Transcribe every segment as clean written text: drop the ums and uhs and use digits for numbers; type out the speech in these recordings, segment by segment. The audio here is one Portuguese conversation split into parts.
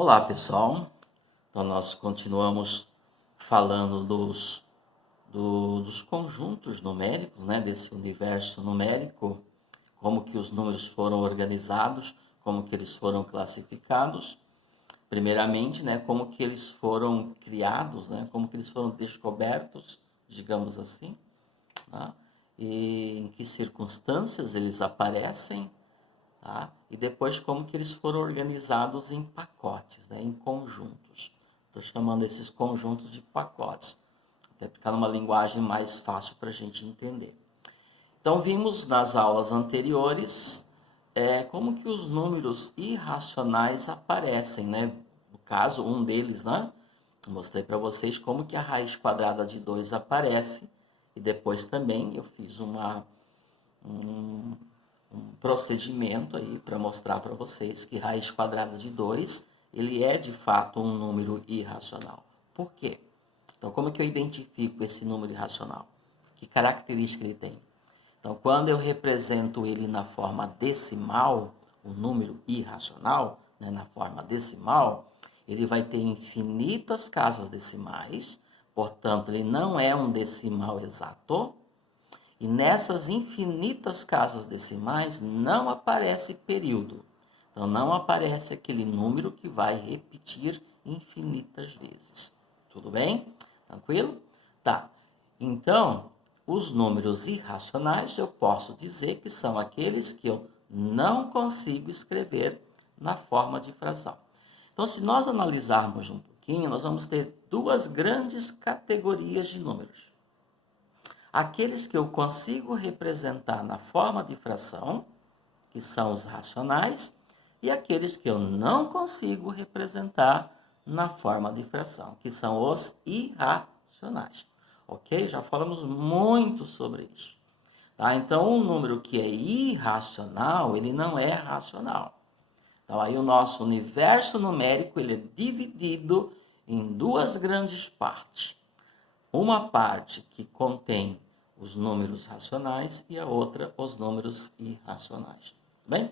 Olá, pessoal. Então, nós continuamos falando dos conjuntos numéricos, né? Desse universo numérico, como que os números foram organizados, como que eles foram classificados. Primeiramente, né? Como que eles foram criados, né? Como que eles foram descobertos, digamos assim, tá? E em que circunstâncias eles aparecem, tá? E depois como que eles foram organizados em pacotes, né? Em conjuntos. Estou chamando esses conjuntos de pacotes, até ficar numa linguagem mais fácil para a gente entender. Então vimos nas aulas anteriores como que os números irracionais aparecem, né? No caso, um deles, né? Mostrei para vocês como que a raiz quadrada de 2 aparece, e depois também eu fiz um procedimento aí para mostrar para vocês que raiz quadrada de 2 ele é de fato um número irracional. Por quê? Então, como que eu identifico esse número irracional? Que característica ele tem? Então, quando eu represento ele na forma decimal, o número irracional, né, na forma decimal, ele vai ter infinitas casas decimais, portanto, ele não é um decimal exato, e nessas infinitas casas decimais não aparece período. Então, não aparece aquele número que vai repetir infinitas vezes. Tudo bem? Tranquilo? Tá. Então, os números irracionais eu posso dizer que são aqueles que eu não consigo escrever na forma de fração. Então, se nós analisarmos um pouquinho, nós vamos ter duas grandes categorias de números. Aqueles que eu consigo representar na forma de fração, que são os racionais, e aqueles que eu não consigo representar na forma de fração, que são os irracionais. Ok? Já falamos muito sobre isso. Tá? Então, um número que é irracional, ele não é racional. Então, aí o nosso universo numérico ele é dividido em duas grandes partes. Uma parte que contém os números racionais e a outra os números irracionais. Bem?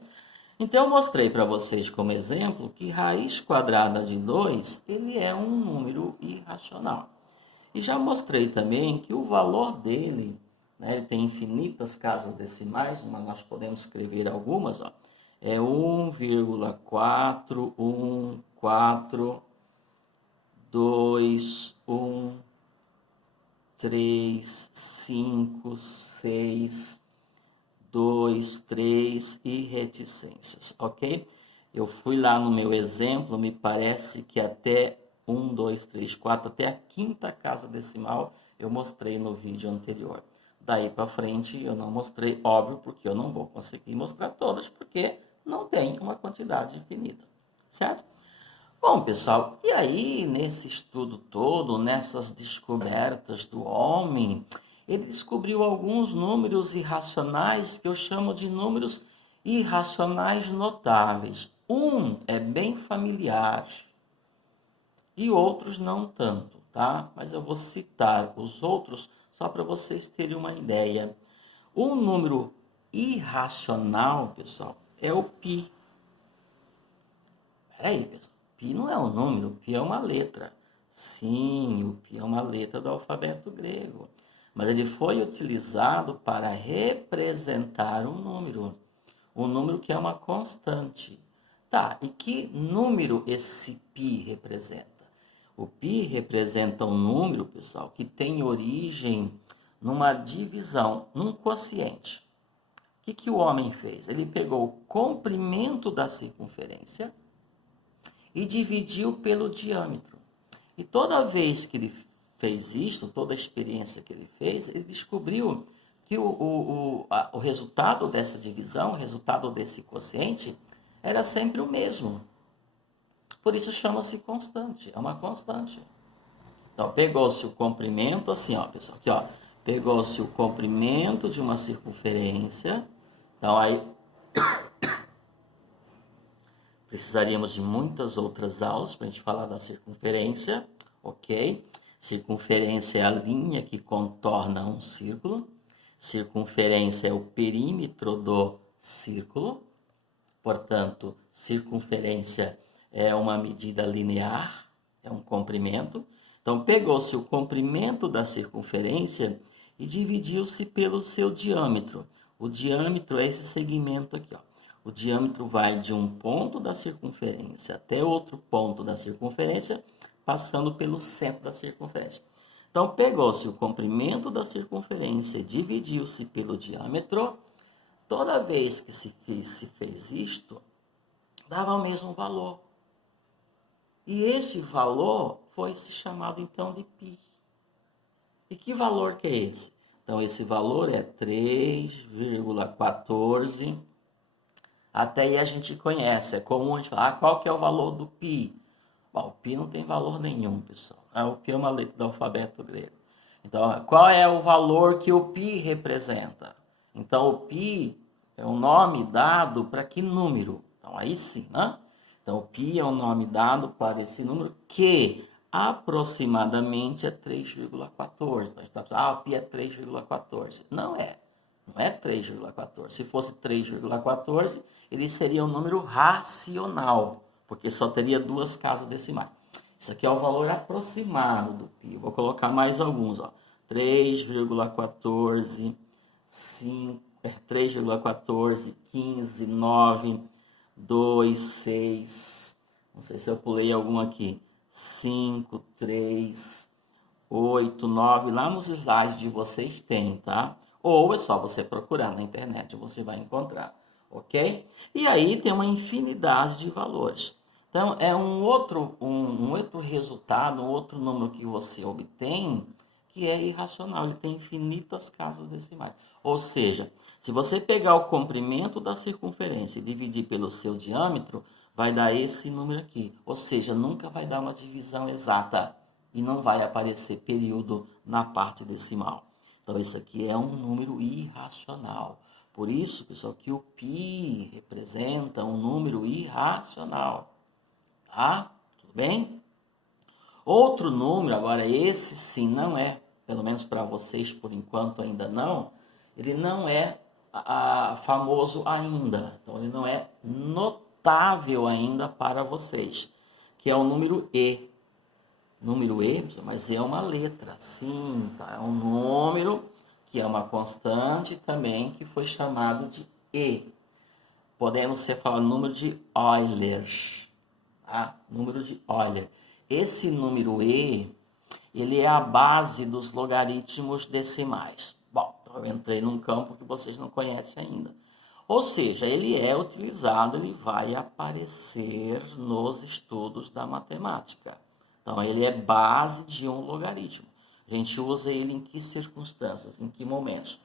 Então, eu mostrei para vocês como exemplo que raiz quadrada de 2 ele é um número irracional. E já mostrei também que o valor dele, né, ele tem infinitas casas decimais, mas nós podemos escrever algumas, ó, é 1,41421 3, 5, 6, 2, 3 e reticências, ok? Eu fui lá no meu exemplo, me parece que até 1, 2, 3, 4, até a quinta casa decimal eu mostrei no vídeo anterior. Daí para frente eu não mostrei, óbvio, porque eu não vou conseguir mostrar todas, porque não tem uma quantidade infinita, certo? Bom, pessoal, e aí nesse estudo todo, nessas descobertas do homem, ele descobriu alguns números irracionais que eu chamo de números irracionais notáveis. Um é bem familiar e outros não tanto, tá? Mas eu vou citar os outros só para vocês terem uma ideia. Um número irracional, pessoal, é o π. Peraí, pessoal. Pi não é um número, pi é uma letra. Sim, o pi é uma letra do alfabeto grego. Mas ele foi utilizado para representar um número que é uma constante. Tá, e que número esse pi representa? O pi representa um número, pessoal, que tem origem numa divisão, num quociente. O que o homem fez? Ele pegou o comprimento da circunferência e dividiu pelo diâmetro. E toda vez que ele fez isto, toda a experiência que ele fez, ele descobriu que o resultado dessa divisão, o resultado desse quociente, era sempre o mesmo. Por isso chama-se constante, é uma constante. Então, pegou-se o comprimento, assim, ó, pessoal, aqui, ó, pegou-se o comprimento de uma circunferência, então aí precisaríamos de muitas outras aulas para a gente falar da circunferência, ok? Circunferência é a linha que contorna um círculo. Circunferência é o perímetro do círculo. Portanto, circunferência é uma medida linear, é um comprimento. Então, pegou-se o comprimento da circunferência e dividiu-se pelo seu diâmetro. O diâmetro é esse segmento aqui, ó. O diâmetro vai de um ponto da circunferência até outro ponto da circunferência, passando pelo centro da circunferência. Então, pegou-se o comprimento da circunferência, dividiu-se pelo diâmetro. Toda vez que se fez isto, dava o mesmo valor. E esse valor foi se chamado então de π. E que valor que é esse? Então, esse valor é 3,14. Até aí a gente conhece, é comum a gente falar, qual que é o valor do π? Bom, o π não tem valor nenhum, pessoal. O π é uma letra do alfabeto grego. Então, qual é o valor que o π representa? Então, o π é um nome dado para que número? Então, aí sim, né? Então, o π é um nome dado para esse número que aproximadamente é 3,14. Então, a gente está pensando, o π é 3,14. Não é 3,14. Se fosse 3,14, ele seria um número racional, porque só teria duas casas decimais. Isso aqui é o valor aproximado do π. Eu vou colocar mais alguns, ó. 3,14, 3,14, 15, 9, 2, 6. Não sei se eu pulei algum aqui. 5, 3, 8, 9. Lá nos slides de vocês tem, tá? Ou é só você procurar na internet, você vai encontrar, ok? E aí tem uma infinidade de valores. Então, é um outro resultado, um outro número que você obtém, que é irracional. Ele tem infinitas casas decimais. Ou seja, se você pegar o comprimento da circunferência e dividir pelo seu diâmetro, vai dar esse número aqui. Ou seja, nunca vai dar uma divisão exata e não vai aparecer período na parte decimal. Então, isso aqui é um número irracional. Por isso, pessoal, que o π representa um número irracional. Tá? Tudo bem? Outro número, agora esse sim não é, pelo menos para vocês por enquanto ainda não, ele não é famoso ainda. Então, ele não é notável ainda para vocês, que é o número e. Número e, mas é uma letra, sim, tá? É um número que é uma constante também, que foi chamado de e. Podemos ser falado número de Euler, tá? Número de Euler. Esse número e, ele é a base dos logaritmos decimais. Bom, então eu entrei num campo que vocês não conhecem ainda. Ou seja, ele é utilizado, ele vai aparecer nos estudos da matemática. Então, ele é base de um logaritmo. A gente usa ele em que circunstâncias, em que momentos?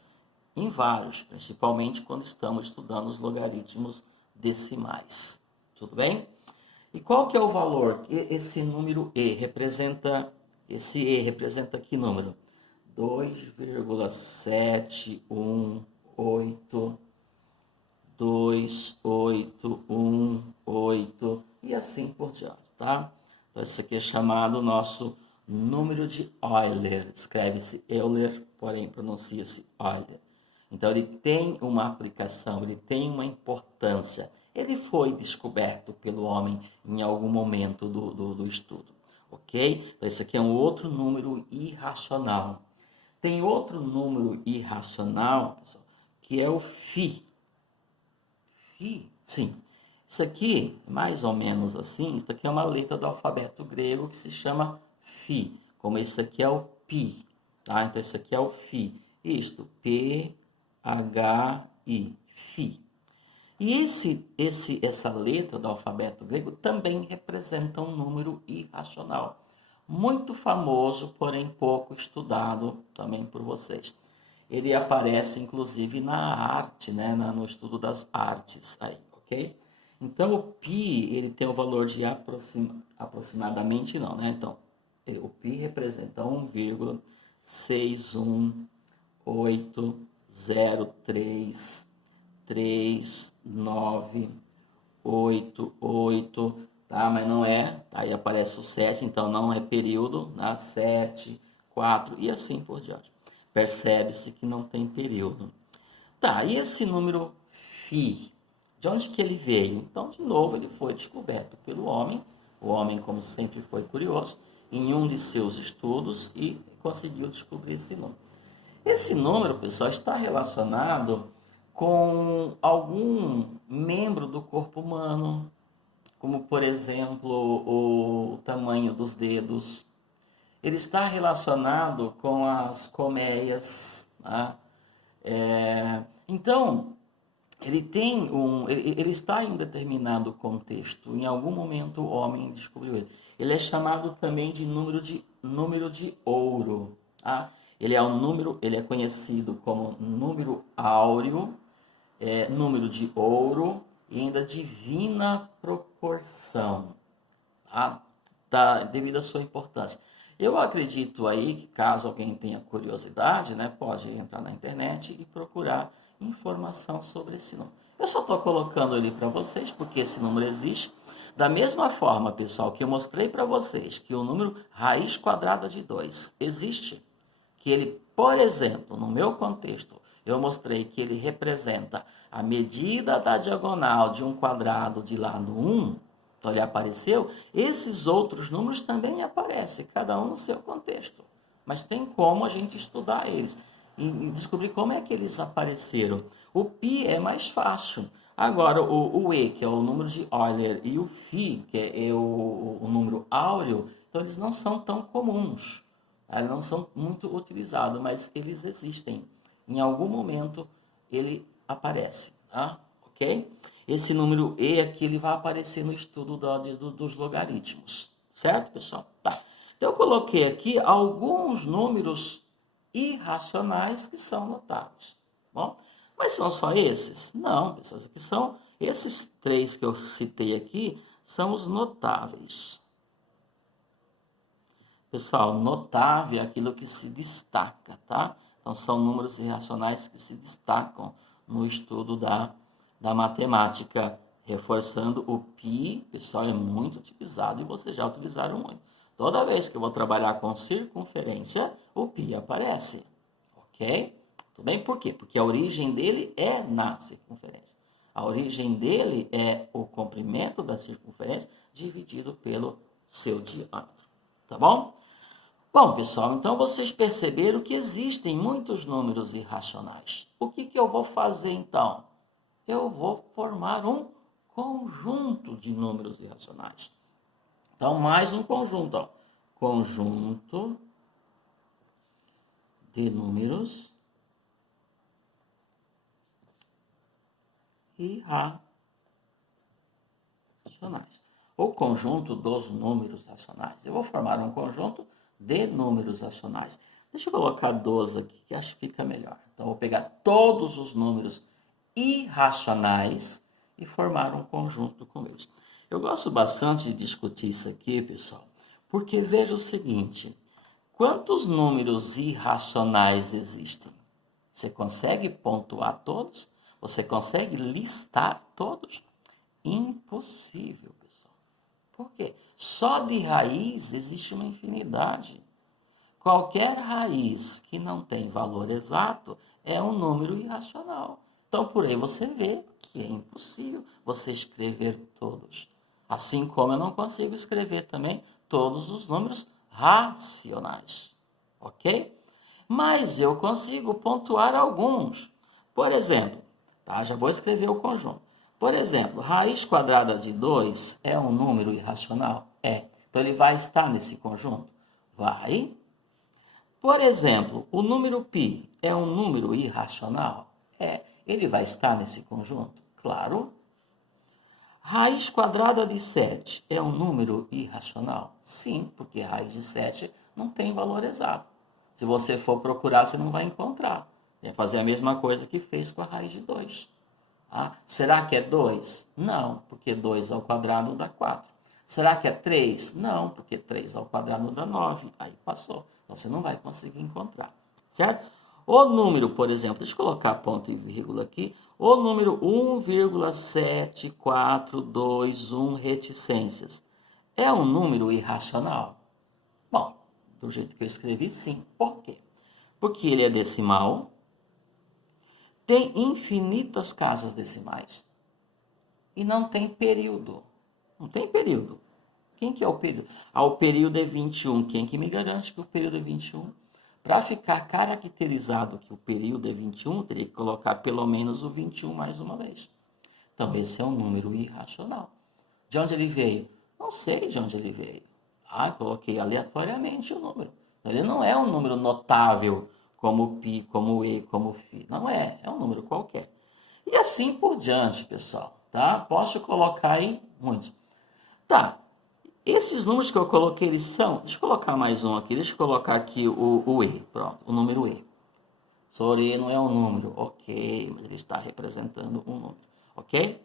Em vários, principalmente quando estamos estudando os logaritmos decimais. Tudo bem? E qual que é o valor que esse número e representa? Esse e representa que número? 2,718 e assim por diante, tá? Então, isso aqui é chamado nosso número de Euler. Escreve-se Euler, porém pronuncia-se Euler. Então, ele tem uma aplicação, ele tem uma importância. Ele foi descoberto pelo homem em algum momento do estudo, ok? Então, esse aqui é um outro número irracional. Tem outro número irracional, pessoal, que é o φ. Φ? Sim. Isso aqui, mais ou menos assim, isso aqui é uma letra do alfabeto grego que se chama φ, como esse aqui é o π, tá? Então, esse aqui é o φ. Isto, P, H, I, φ. E essa letra do alfabeto grego também representa um número irracional. Muito famoso, porém pouco estudado também por vocês. Ele aparece, inclusive, na arte, né? No estudo das artes, aí, ok? Então, o π, ele tem o valor de aproximadamente, não, né? Então, o π representa 1,618333988, tá? Mas não é, aí aparece o 7, então não é período, né? 7, 4 e assim por diante. Percebe-se que não tem período. Tá, e esse número φ? De onde que ele veio? Então, de novo, ele foi descoberto pelo homem. O homem, como sempre, foi curioso em um de seus estudos e conseguiu descobrir esse número. Esse número, pessoal, está relacionado com algum membro do corpo humano, como, por exemplo, o tamanho dos dedos. Ele está relacionado com as colmeias. Tá? Então, ele está em um determinado contexto. Em algum momento o homem descobriu ele. Ele é chamado também de número de ouro. Tá? Ele é conhecido como número áureo, número de ouro e ainda divina proporção, tá? Devido à sua importância. Eu acredito aí que, caso alguém tenha curiosidade, né, pode entrar na internet e procurar informação sobre esse número. Eu só estou colocando ele para vocês porque esse número existe. Da mesma forma, pessoal, que eu mostrei para vocês que o número raiz quadrada de 2 existe, que ele, por exemplo, no meu contexto, eu mostrei que ele representa a medida da diagonal de um quadrado de lado 1, então ele apareceu, esses outros números também aparecem, cada um no seu contexto. Mas tem como a gente estudar eles e descobrir como é que eles apareceram. O π é mais fácil. Agora, o E, que é o número de Euler, e o Φ, que é o número áureo, então eles não são tão comuns. Eles não são muito utilizados, mas eles existem. Em algum momento ele aparece, tá? Ok? Esse número E aqui ele vai aparecer no estudo dos logaritmos, certo, pessoal? Tá. Então, eu coloquei aqui alguns números irracionais que são notáveis. Bom, mas são só esses? Não, pessoal. Aqui são esses 3 que eu citei aqui são os notáveis. Pessoal, notável é aquilo que se destaca, tá? Então, são números irracionais que se destacam no estudo da matemática. Reforçando, o π, pessoal, é muito utilizado e vocês já utilizaram muito. Toda vez que eu vou trabalhar com circunferência, o π aparece, ok? Tudo bem? Por quê? Porque a origem dele é na circunferência. A origem dele é o comprimento da circunferência dividido pelo seu diâmetro, tá bom? Bom, pessoal, então vocês perceberam que existem muitos números irracionais. O que eu vou fazer, então? Eu vou formar um conjunto de números irracionais. Então, mais um conjunto. Ó. Conjunto de números irracionais. O conjunto dos números racionais. Eu vou formar um conjunto de números racionais. Deixa eu colocar 12 aqui, que acho que fica melhor. Então, eu vou pegar todos os números irracionais e formar um conjunto com eles. Eu gosto bastante de discutir isso aqui, pessoal, porque veja o seguinte: quantos números irracionais existem? Você consegue pontuar todos? Você consegue listar todos? Impossível, pessoal. Por quê? Só de raiz existe uma infinidade. Qualquer raiz que não tem valor exato é um número irracional. Então, por aí você vê que é impossível você escrever todos. Assim como eu não consigo escrever também todos os números racionais. Ok? Mas eu consigo pontuar alguns. Por exemplo, tá? Já vou escrever o conjunto. Por exemplo, raiz quadrada de 2 é um número irracional? É. Então, ele vai estar nesse conjunto? Vai. Por exemplo, o número π é um número irracional? É. Ele vai estar nesse conjunto? Claro. Raiz quadrada de 7 é um número irracional? Sim, porque raiz de 7 não tem valor exato. Se você for procurar, você não vai encontrar. É fazer a mesma coisa que fez com a raiz de 2. Ah, será que é 2? Não, porque 2 ao quadrado dá 4. Será que é 3? Não, porque 3 ao quadrado dá 9. Aí passou. Então, você não vai conseguir encontrar, certo? O número, por exemplo, deixa eu colocar ponto e vírgula aqui. O número 1,7421 reticências é um número irracional? Bom, do jeito que eu escrevi, sim. Por quê? Porque ele é decimal, tem infinitas casas decimais. e não tem período. Não tem período. Quem que é o período? O período é 21. Quem que me garante que o período é 21? Para ficar caracterizado que o período é 21, teria que colocar pelo menos o 21 mais uma vez. Então, esse é um número irracional. De onde ele veio? Não sei de onde ele veio. Coloquei aleatoriamente o número. Ele não é um número notável, como π, como e, como φ. Não é. É um número qualquer. E assim por diante, pessoal. Tá? Posso colocar aí muitos. Tá. Esses números que eu coloquei, eles são... Deixa eu colocar mais um aqui. Deixa eu colocar aqui o e. Pronto. O número e. Sorê não é um número. Ok. Mas ele está representando um número. Ok?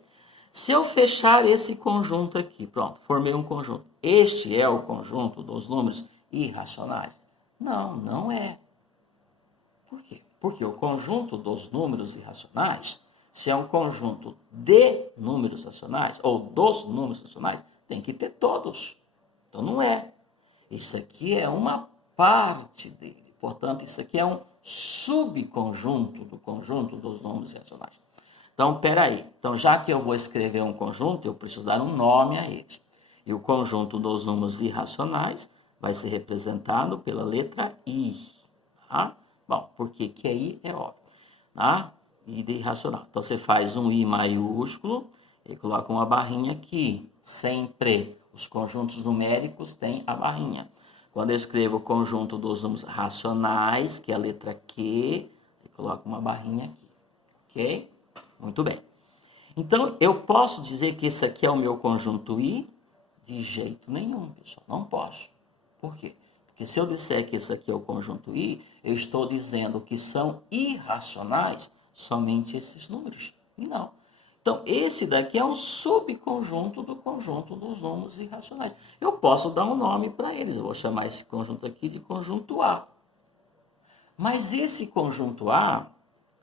Se eu fechar esse conjunto aqui, pronto, formei um conjunto. Este é o conjunto dos números irracionais? Não, não é. Por quê? Porque o conjunto dos números irracionais, se é um conjunto de números racionais, ou dos números racionais, tem que ter todos. Então não é. Isso aqui é uma parte dele. Portanto, isso aqui é um subconjunto do conjunto dos números irracionais. Então, peraí. Então, já que eu vou escrever um conjunto, eu preciso dar um nome a ele. E o conjunto dos números irracionais vai ser representado pela letra I. Tá? Bom, porque que é I é óbvio. Tá? I de irracional. Então, você faz um I maiúsculo e coloca uma barrinha aqui. Sempre. Os conjuntos numéricos têm a barrinha. Quando eu escrevo o conjunto dos números racionais, que é a letra Q, eu coloco uma barrinha aqui. Ok? Muito bem. Então, eu posso dizer que esse aqui é o meu conjunto I? De jeito nenhum, pessoal. Não posso. Por quê? Porque se eu disser que esse aqui é o conjunto I, eu estou dizendo que são irracionais somente esses números. E não. Então, esse daqui é um subconjunto do conjunto dos números irracionais. Eu posso dar um nome para eles. Eu vou chamar esse conjunto aqui de conjunto A. Mas esse conjunto A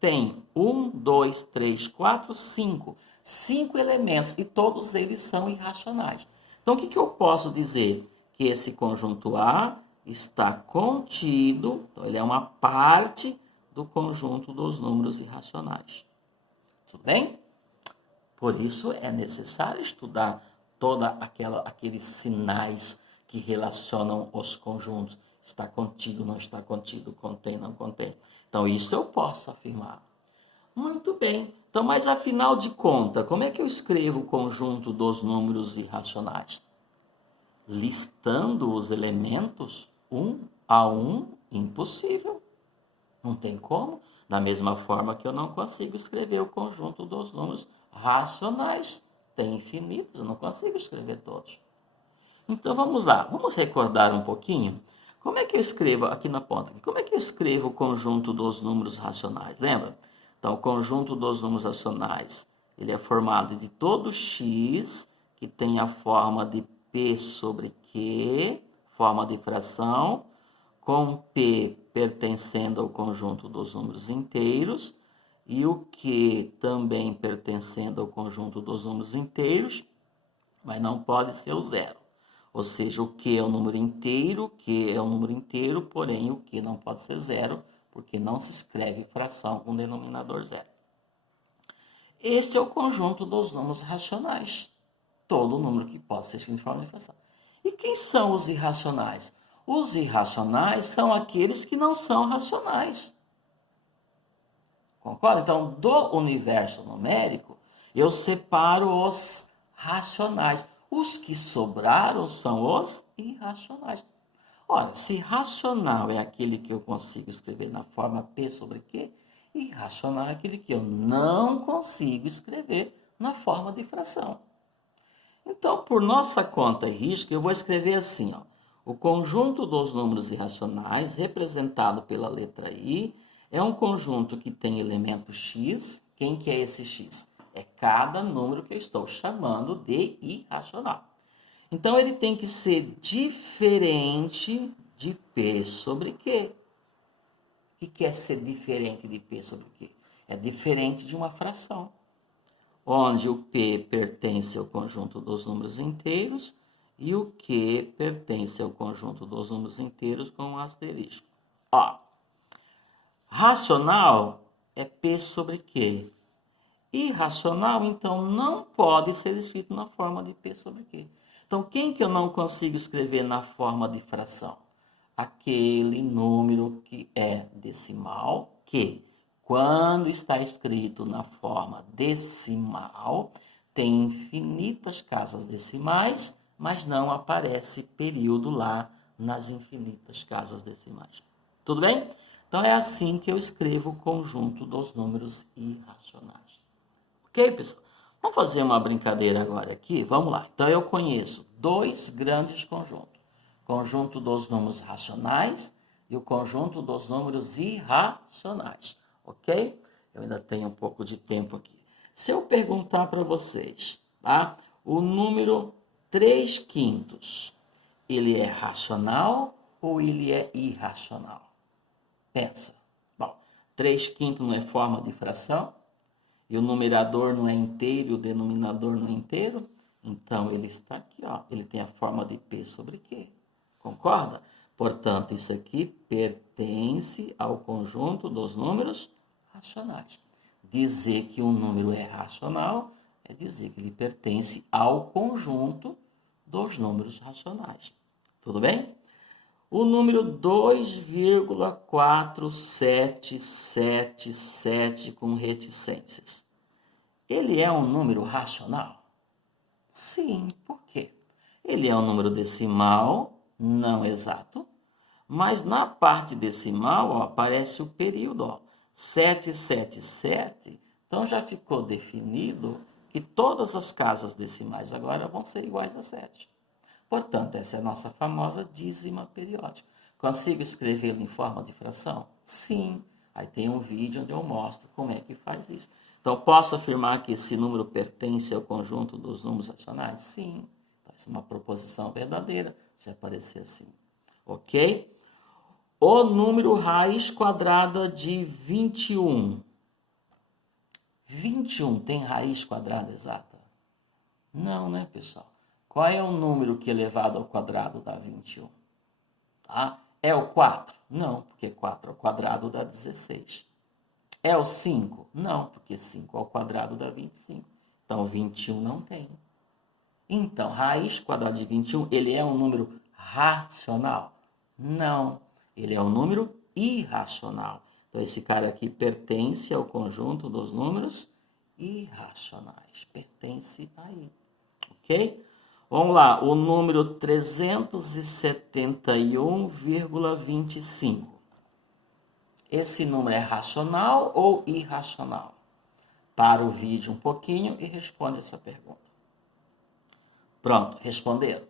tem 1, 2, 3, 4, 5. 5 elementos e todos eles são irracionais. Então, o que eu posso dizer? Que esse conjunto A está contido, então ele é uma parte do conjunto dos números irracionais. Tudo bem? Por isso é necessário estudar todos aqueles sinais que relacionam os conjuntos. Está contido, não está contido, contém, não contém. Então, isso eu posso afirmar. Muito bem. Então, mas afinal de contas, como é que eu escrevo o conjunto dos números irracionais? Listando os elementos um a um, impossível. Não tem como. Da mesma forma que eu não consigo escrever o conjunto dos números racionais. Tem infinitos, eu não consigo escrever todos. Então, vamos lá. Vamos recordar um pouquinho. Como é que eu escrevo, aqui na ponta, como é que eu escrevo o conjunto dos números racionais? Lembra? Então, o conjunto dos números racionais, ele é formado de todo x, que tem a forma de P sobre Q, forma de fração, com P pertencendo ao conjunto dos números inteiros, e o Q também pertencendo ao conjunto dos números inteiros, mas não pode ser o zero. Ou seja, o Q é um número inteiro, Q é um número inteiro, porém o Q não pode ser zero, porque não se escreve fração com denominador zero. Este é o conjunto dos números racionais. Todo número que pode ser escrito em forma de fração. E quem são os irracionais? Os irracionais são aqueles que não são racionais. Concorda? Então, do universo numérico, eu separo os racionais. Os que sobraram são os irracionais. Ora, se racional é aquele que eu consigo escrever na forma P sobre Q, irracional é aquele que eu não consigo escrever na forma de fração. Então, por nossa conta e risco, eu vou escrever assim, ó. O conjunto dos números irracionais, representado pela letra I, é um conjunto que tem elemento x. Quem que é esse x? É cada número que eu estou chamando de irracional. Então, ele tem que ser diferente de P sobre Q. O que é ser diferente de P sobre Q? É diferente de uma fração, onde o P pertence ao conjunto dos números inteiros e o Q pertence ao conjunto dos números inteiros com um asterisco. Ó, racional é P sobre Q. irracional, então não pode ser escrito na forma de P sobre Q. Então, quem que eu não consigo escrever na forma de fração? Aquele número que é decimal, que quando está escrito na forma decimal, tem infinitas casas decimais, mas não aparece período lá nas infinitas casas decimais. Tudo bem? Então, é assim que eu escrevo o conjunto dos números irracionais. Ok, pessoal? Vamos fazer uma brincadeira agora aqui? Vamos lá. Então, eu conheço dois grandes conjuntos. Conjunto dos números racionais e o conjunto dos números irracionais. Ok? Eu ainda tenho um pouco de tempo aqui. Se eu perguntar para vocês, tá? O número 3/5, ele é racional ou ele é irracional? Pensa. Bom, 3/5 não é forma de fração? E o numerador não é inteiro e o denominador não é inteiro? Então, ele está aqui, ó. Ele tem a forma de P sobre Q. Concorda? Portanto, isso aqui pertence ao conjunto dos números racionais. Dizer que um número é racional é dizer que ele pertence ao conjunto dos números racionais. Tudo bem? O número 2,4777 com reticências. Ele é um número racional? Sim, por quê? Ele é um número decimal, não exato, mas na parte decimal ó, aparece o período, ó, 777. Então já ficou definido que todas as casas decimais agora vão ser iguais a 7. Portanto, essa é a nossa famosa dízima periódica. Consigo escrevê-lo em forma de fração? Sim. Aí tem um vídeo onde eu mostro como é que faz isso. Então, posso afirmar que esse número pertence ao conjunto dos números racionais? Sim. Essa é uma proposição verdadeira, se aparecer assim. Ok? O número raiz quadrada de 21. 21 tem raiz quadrada exata? Não, né, pessoal? Qual é o número que elevado ao quadrado dá 21? Tá? É o 4? Não, porque 4 ao quadrado dá 16. É o 5? Não, porque 5 ao quadrado dá 25. Então, 21 não tem. Então, raiz quadrada de 21, ele é um número racional? Não, ele é um número irracional. Então, esse cara aqui pertence ao conjunto dos números irracionais. Pertence aí. Ok? Vamos lá, o número 371,25. Esse número é racional ou irracional? Para o vídeo um pouquinho e responde essa pergunta. Pronto, responderam.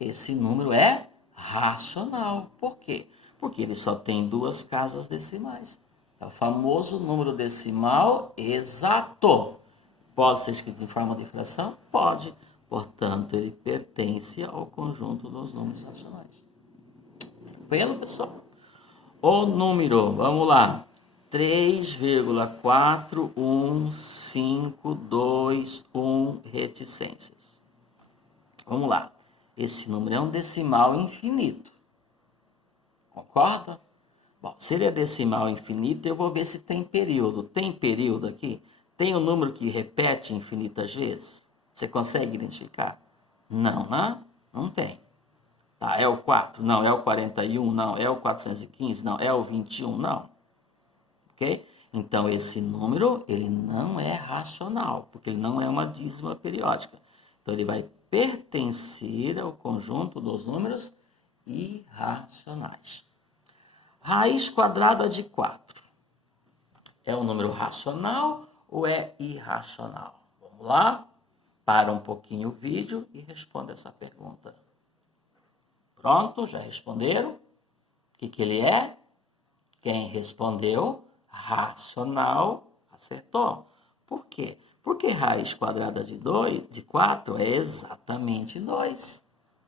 Esse número é racional. Por quê? Porque ele só tem duas casas decimais. É o famoso número decimal exato. Pode ser escrito em forma de fração? Pode. Portanto, ele pertence ao conjunto dos números racionais. Vendo, pessoal? O número, vamos lá, 3,41521 reticências. Vamos lá. Esse número é um decimal infinito. Concorda? Bom, se ele é decimal infinito, eu vou ver se tem período. Tem período aqui? Tem um número que repete infinitas vezes? Você consegue identificar? Não, né? Não tem. Tá, é o 4? Não. É o 41? Não. É o 415? Não. É o 21? Não. Ok? Então, esse número, ele não é racional, porque ele não é uma dízima periódica. Então, ele vai pertencer ao conjunto dos números irracionais. Raiz quadrada de 4. É um número racional ou é irracional? Vamos lá? Para um pouquinho o vídeo e responda essa pergunta. Pronto, já responderam? O que ele é? Quem respondeu racional acertou. Por quê? Porque raiz quadrada de 4 é exatamente 2.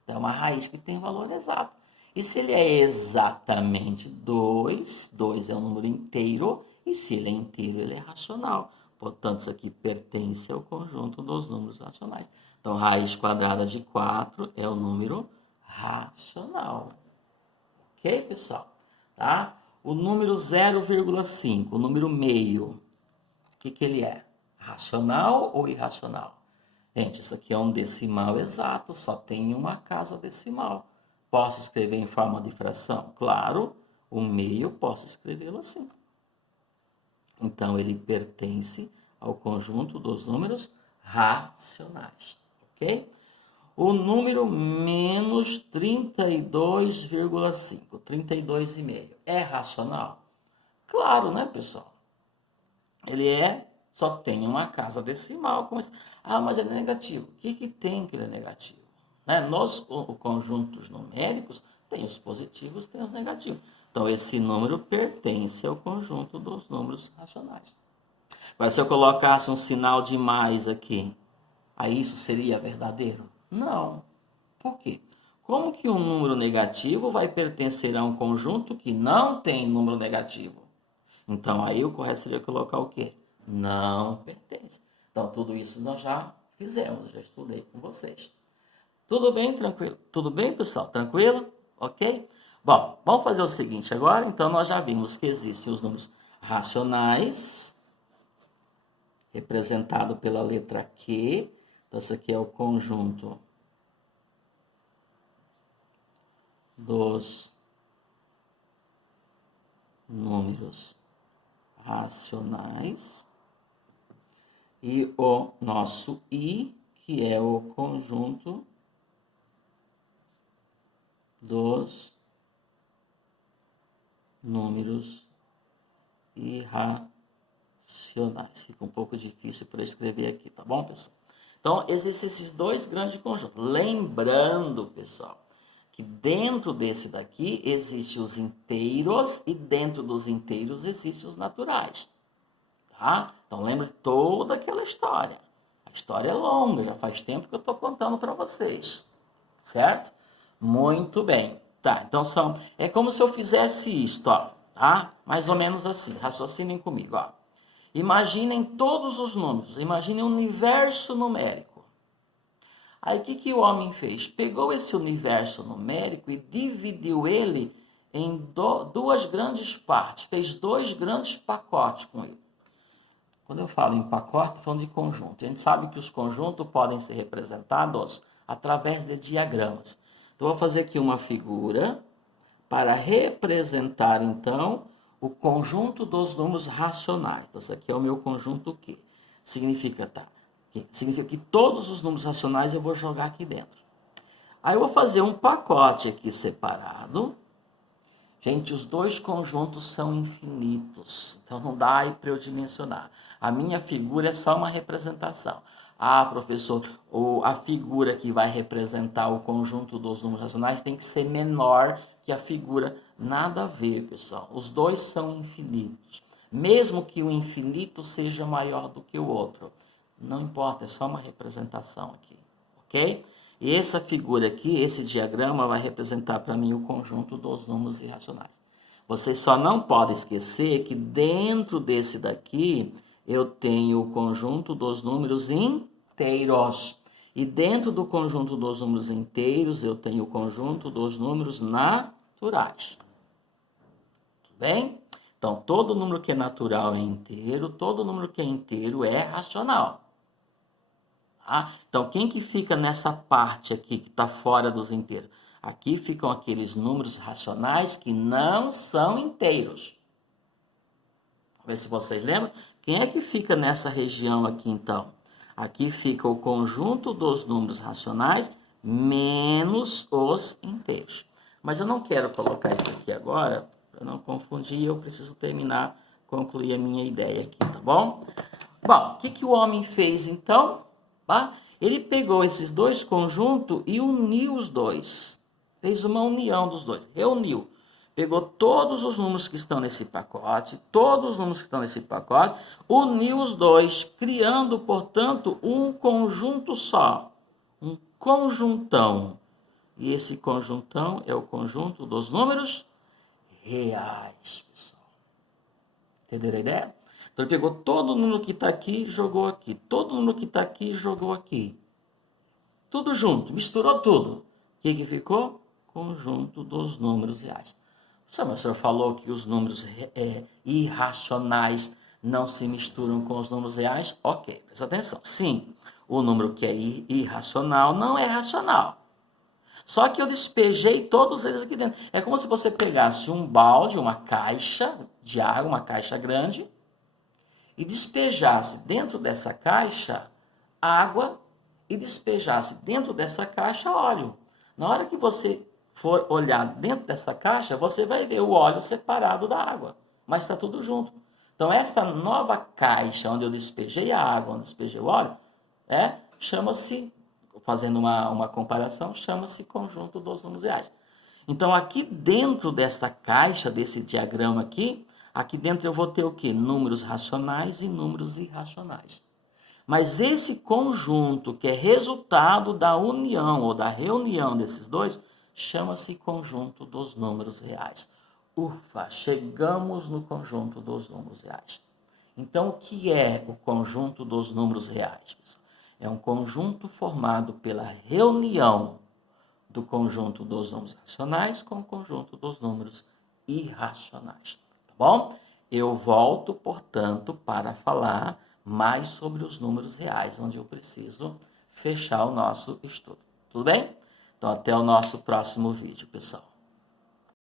É uma raiz que tem valor exato. E se ele é exatamente 2, 2 é um número inteiro, e se ele é inteiro, ele é racional. Portanto, isso aqui pertence ao conjunto dos números racionais. Então, raiz quadrada de 4 é o número racional. Ok, pessoal? Tá? O número 0,5, o número meio, o que ele é? Racional ou irracional? Gente, isso aqui é um decimal exato, só tem uma casa decimal. Posso escrever em forma de fração? Claro, o meio posso escrevê-lo assim. Então, ele pertence ao conjunto dos números racionais, ok? O número menos 32,5, 32,5, é racional? Claro, né, pessoal? Ele só tem uma casa decimal. Mas é negativo. O que tem que ele é negativo? Né? Nos conjuntos numéricos, tem os positivos, tem os negativos. Então, esse número pertence ao conjunto dos números racionais. Agora, se eu colocasse um sinal de mais aqui, aí isso seria verdadeiro? Não. Por quê? Como que um número negativo vai pertencer a um conjunto que não tem número negativo? Então, aí o correto seria colocar o quê? Não pertence. Então, tudo isso nós já fizemos, já estudei com vocês. Tudo bem, tranquilo? Tudo bem, pessoal? Tranquilo? Ok? Bom, vamos fazer o seguinte agora. Então, nós já vimos que existem os números racionais, representado pela letra Q. Então, isso aqui é o conjunto dos números racionais. E o nosso I, que é o conjunto dos números irracionais. Fica um pouco difícil para escrever aqui, tá bom, pessoal? Então, existem esses dois grandes conjuntos. Lembrando, pessoal, que dentro desse daqui existem os inteiros e dentro dos inteiros existem os naturais. Tá? Então, lembre toda aquela história. A história é longa, já faz tempo que eu estou contando para vocês. Certo? Muito bem. Tá, então é como se eu fizesse isto, ó, tá? Mais ou menos assim, raciocinem comigo, ó. Imaginem todos os números, imaginem um universo numérico. Aí o que o homem fez? Pegou esse universo numérico e dividiu ele em duas grandes partes, fez dois grandes pacotes com ele. Quando eu falo em pacote, estou falando de conjunto. A gente sabe que os conjuntos podem ser representados através de diagramas. Então, eu vou fazer aqui uma figura para representar, então, o conjunto dos números racionais. Então, isso aqui é o meu conjunto Q. Significa que todos os números racionais eu vou jogar aqui dentro. Aí eu vou fazer um pacote aqui separado. Gente, os dois conjuntos são infinitos, então não dá aí para eu dimensionar. A minha figura é só uma representação. Ah, professor, a figura que vai representar o conjunto dos números racionais tem que ser menor que a figura. Nada a ver, pessoal. Os dois são infinitos. Mesmo que o infinito seja maior do que o outro. Não importa, é só uma representação aqui, ok? E essa figura aqui, esse diagrama, vai representar para mim o conjunto dos números irracionais. Vocês só não podem esquecer que dentro desse daqui, eu tenho o conjunto dos números inteiros. E dentro do conjunto dos números inteiros, eu tenho o conjunto dos números naturais. Tudo bem? Então, todo número que é natural é inteiro, todo número que é inteiro é racional. Então, quem que fica nessa parte aqui que está fora dos inteiros? Aqui ficam aqueles números racionais que não são inteiros. Vamos ver se vocês lembram. Quem é que fica nessa região aqui, então? Aqui fica o conjunto dos números racionais menos os inteiros. Mas eu não quero colocar isso aqui agora, para não confundir, eu preciso concluir a minha ideia aqui, tá bom? Bom, o que o homem fez, então? Ele pegou esses dois conjuntos e uniu os dois. Fez uma união dos dois. Reuniu. Pegou todos os números que estão nesse pacote, uniu os dois, criando, portanto, um conjunto só. Um conjuntão. E esse conjuntão é o conjunto dos números reais, pessoal. Entenderam a ideia? Então, ele pegou todo o número que está aqui e jogou aqui. Todo o número que está aqui e jogou aqui. Tudo junto, misturou tudo. O que ficou? Conjunto dos números reais. O senhor falou que os números irracionais não se misturam com os números reais? Ok, presta atenção. Sim, o número que é irracional não é racional. Só que eu despejei todos eles aqui dentro. É como se você pegasse um balde, uma caixa de água, uma caixa grande, e despejasse dentro dessa caixa água e despejasse dentro dessa caixa óleo. Na hora que você for olhar dentro dessa caixa, você vai ver o óleo separado da água, mas está tudo junto. Então, esta nova caixa, onde eu despejei a água, onde eu despejei o óleo, chama-se, fazendo uma comparação, chama-se conjunto dos números reais. Então, aqui dentro desta caixa, desse diagrama aqui dentro eu vou ter o quê? Números racionais e números irracionais. Mas esse conjunto, que é resultado da união ou da reunião desses dois, chama-se conjunto dos números reais. Ufa, chegamos no conjunto dos números reais. Então, o que é o conjunto dos números reais? É um conjunto formado pela reunião do conjunto dos números racionais com o conjunto dos números irracionais. Tá bom? Eu volto, portanto, para falar mais sobre os números reais, onde eu preciso fechar o nosso estudo. Tudo bem? Então, até o nosso próximo vídeo, pessoal.